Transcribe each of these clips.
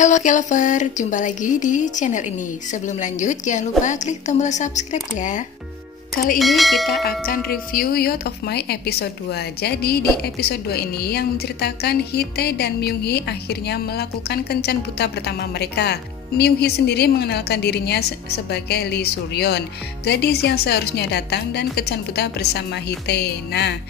Halo K-Lover, jumpa lagi di channel ini. Sebelum lanjut, jangan lupa klik tombol subscribe ya. Kali ini kita akan review Youth of My episode 2. Jadi di episode 2 ini yang menceritakan Hee-tae dan Myung-hee akhirnya melakukan kencan buta pertama mereka. Myung-hee sendiri mengenalkan dirinya sebagai Lee Suryeon, gadis yang seharusnya datang dan kencan buta bersama Hee-tae. Nah,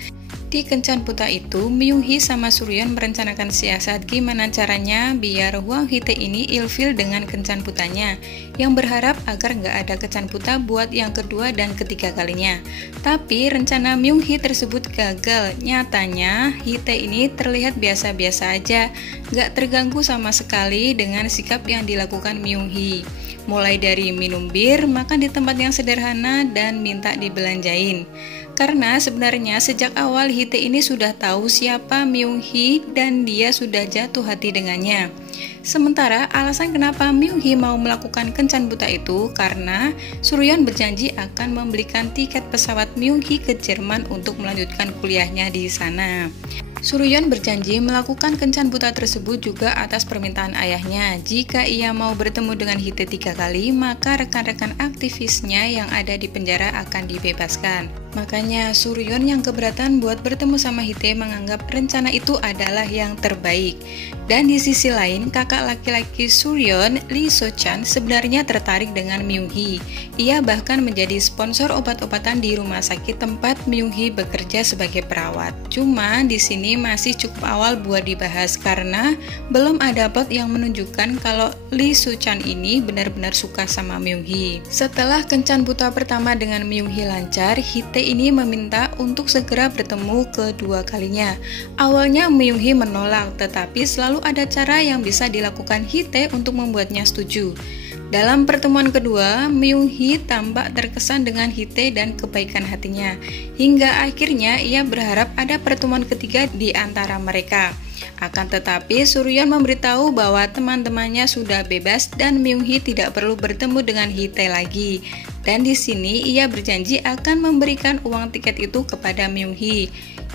di kencan buta itu, Myung-hee sama Suryeon merencanakan siasat gimana caranya biar Hwang Hee-tae ini ilfil dengan kencan butanya, yang berharap agar nggak ada kencan buta buat yang kedua dan ketiga kalinya. Tapi rencana Myung-hee tersebut gagal. Nyatanya, Hee-tae ini terlihat biasa-biasa aja, nggak terganggu sama sekali dengan sikap yang dilakukan Myung-hee. Mulai dari minum bir, makan di tempat yang sederhana, dan minta dibelanjain. Karena sebenarnya sejak awal Hee-tae ini sudah tahu siapa Myung-hee dan dia sudah jatuh hati dengannya. Sementara alasan kenapa Myung-hee mau melakukan kencan buta itu karena Suryeon berjanji akan membelikan tiket pesawat Myung-hee ke Jerman untuk melanjutkan kuliahnya di sana. Suryeon berjanji melakukan kencan buta tersebut juga atas permintaan ayahnya. Jika ia mau bertemu dengan Hee-tae 3 kali, maka rekan-rekan aktivisnya yang ada di penjara akan dibebaskan. Makanya Suryeon yang keberatan buat bertemu sama Hee-tae menganggap rencana itu adalah yang terbaik. Dan di sisi lain, kakak laki-laki Suryeon, Lee So-chan, sebenarnya tertarik dengan Myung-hee. Ia bahkan menjadi sponsor obat-obatan di rumah sakit tempat Myung-hee bekerja sebagai perawat. Cuma di sini masih cukup awal buat dibahas karena belum ada plot yang menunjukkan kalau Lee So-chan ini benar-benar suka sama Myung-hee. Setelah kencan buta pertama dengan Myung-hee lancar, Hee-tae ini meminta untuk segera bertemu kedua kalinya. Awalnya Myung-hee menolak, tetapi selalu ada cara yang bisa dilakukan Hee-tae untuk membuatnya setuju. Dalam pertemuan kedua, Myung-hee tampak terkesan dengan Hee-tae dan kebaikan hatinya. Hingga akhirnya ia berharap ada pertemuan ketiga di antara mereka. Akan tetapi, Suryeon memberitahu bahwa teman-temannya sudah bebas dan Myung-hee tidak perlu bertemu dengan Hee-tae lagi. Dan di sini ia berjanji akan memberikan uang tiket itu kepada Myung-hee.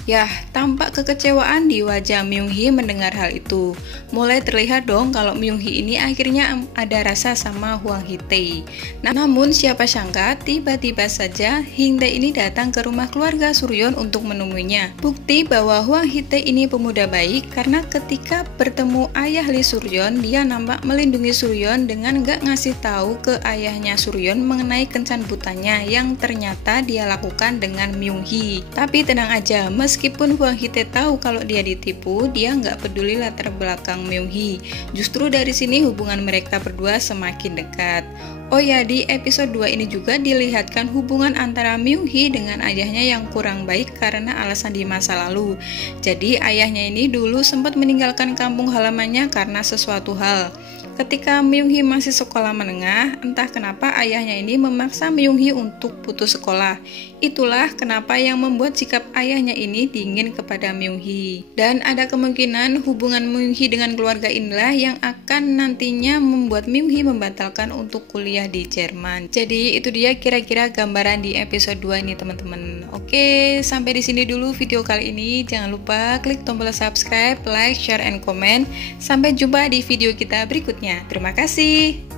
Yah, tampak kekecewaan di wajah Myung-hee mendengar hal itu. Mulai terlihat dong kalau Myung-hee ini akhirnya ada rasa sama Hwang Hee-tae. Namun siapa sangka tiba-tiba saja Hee-tae ini datang ke rumah keluarga Suryeon untuk menemuinya. Bukti bahwa Hwang Hee-tae ini pemuda baik karena ketika bertemu ayah Lee Suryeon, dia nampak melindungi Suryeon dengan gak ngasih tahu ke ayahnya Suryeon mengenai kencan butanya yang ternyata dia lakukan dengan Myung-hee. Tapi tenang aja, meskipun Hwang Hee-tae tahu kalau dia ditipu, dia nggak peduli latar belakang Myung-hee. Justru dari sini hubungan mereka berdua semakin dekat. Oh ya, di episode 2 ini juga dilihatkan hubungan antara Myung-hee dengan ayahnya yang kurang baik karena alasan di masa lalu. Jadi ayahnya ini dulu sempat meninggalkan kampung halamannya karena sesuatu hal. Ketika Myung-hee masih sekolah menengah, entah kenapa ayahnya ini memaksa Myung-hee untuk putus sekolah. Itulah kenapa yang membuat sikap ayahnya ini dingin kepada Myung-hee. Dan ada kemungkinan hubungan Myung-hee dengan keluarga inilah yang akan nantinya membuat Myung-hee membatalkan untuk kuliah di Jerman. Jadi itu dia kira-kira gambaran di episode 2 ini teman-teman. Oke, sampai di sini dulu video kali ini. Jangan lupa klik tombol subscribe, like, share, and comment. Sampai jumpa di video kita berikutnya. Terima kasih.